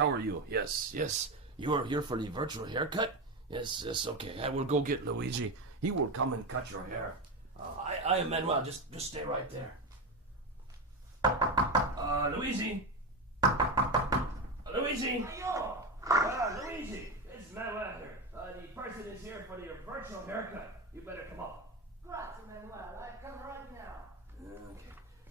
How are you? Yes, yes. You are here for the virtual haircut? Yes, yes, okay. I will go get Luigi. He will come and cut your hair. I am Manuel. Just stay right there. Luigi? Luigi? Luigi, it's Manuel here. The person is here for your virtual haircut. You better come up. Grazie, Manuel. I come right now.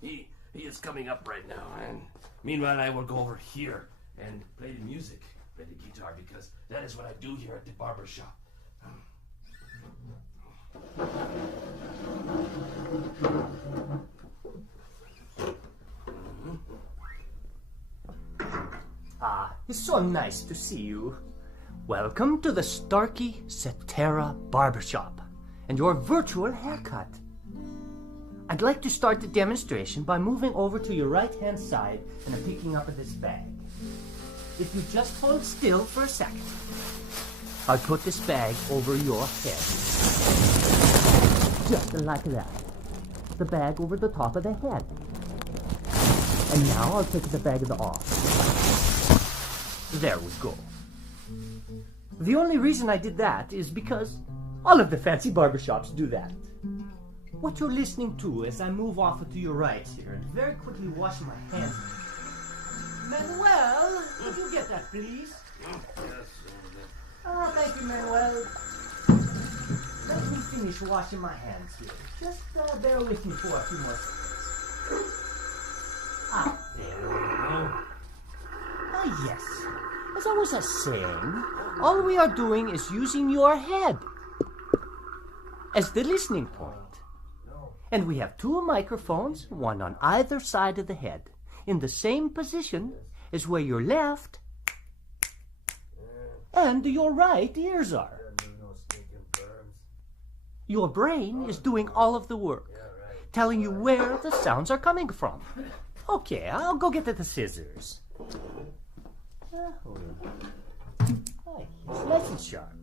Okay. He is coming up right now, and meanwhile I will go over here and play the music, play the guitar, because that is what I do here at the barber shop. It's so nice to see you. Welcome to the Starkey Cetera Barbershop and your virtual haircut. I'd like to start the demonstration by moving over to your right-hand side and picking up this bag. If you just hold still for a second, I'll put this bag over your head. Just like that. The bag over the top of the head. And now I'll take the bag off. There we go. The only reason I did that is because all of the fancy barbershops do that. What you're listening to as I move off to your right here and very quickly wash my hands. Manuel, would you get that, please? Yes. Thank you, Manuel. Let me finish washing my hands here. Just bear with me for a few more seconds. There we go. Yes. As I was saying, all we are doing is using your head as the listening point. And we have two microphones, one on either side of the head, in the same position as where your left and your right ears are. Your brain is doing all of the work, telling you where the sounds are coming from. Okay, I'll go get the scissors. It's nice and sharp.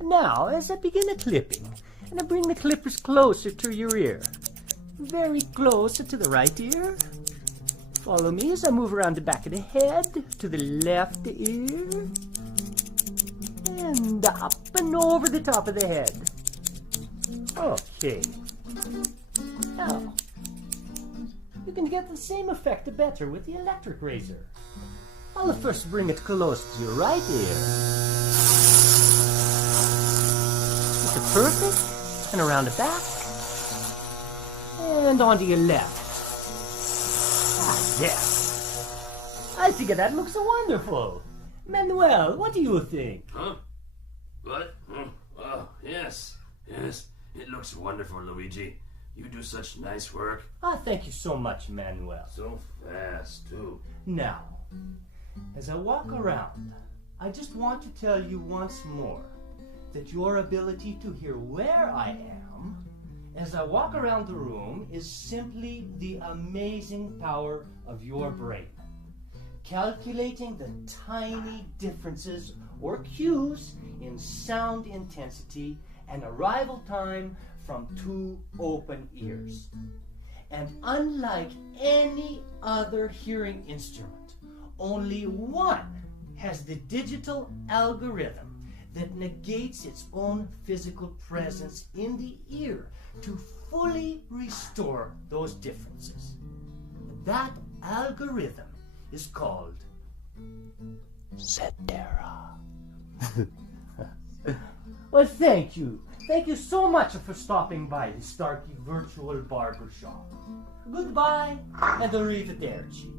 Now, as I begin the clipping, and I bring the clippers closer to your ear, very close to the right ear. Follow me as I move around the back of the head to the left ear, and up and over the top of the head. Okay. Now, you can get the same effect better with the electric razor. I'll first bring it close to your right ear. It's perfect, and around the back, and onto your left. Yes. I think that looks wonderful. Manuel, what do you think? Huh? What? Oh, yes. Yes. It looks wonderful, Luigi. You do such nice work. Thank you so much, Manuel. So fast, too. Now, as I walk around, I just want to tell you once more that your ability to hear where I am as I walk around the room is simply the amazing power of your brain. Calculating the tiny differences or cues in sound intensity and arrival time from two open ears. And unlike any other hearing instrument, only one has the digital algorithm that negates its own physical presence in the ear to fully restore those differences. That algorithm is called Cetera. Well, thank you. Thank you so much for stopping by the Starkey Virtual Barbershop. Goodbye and arrivederci.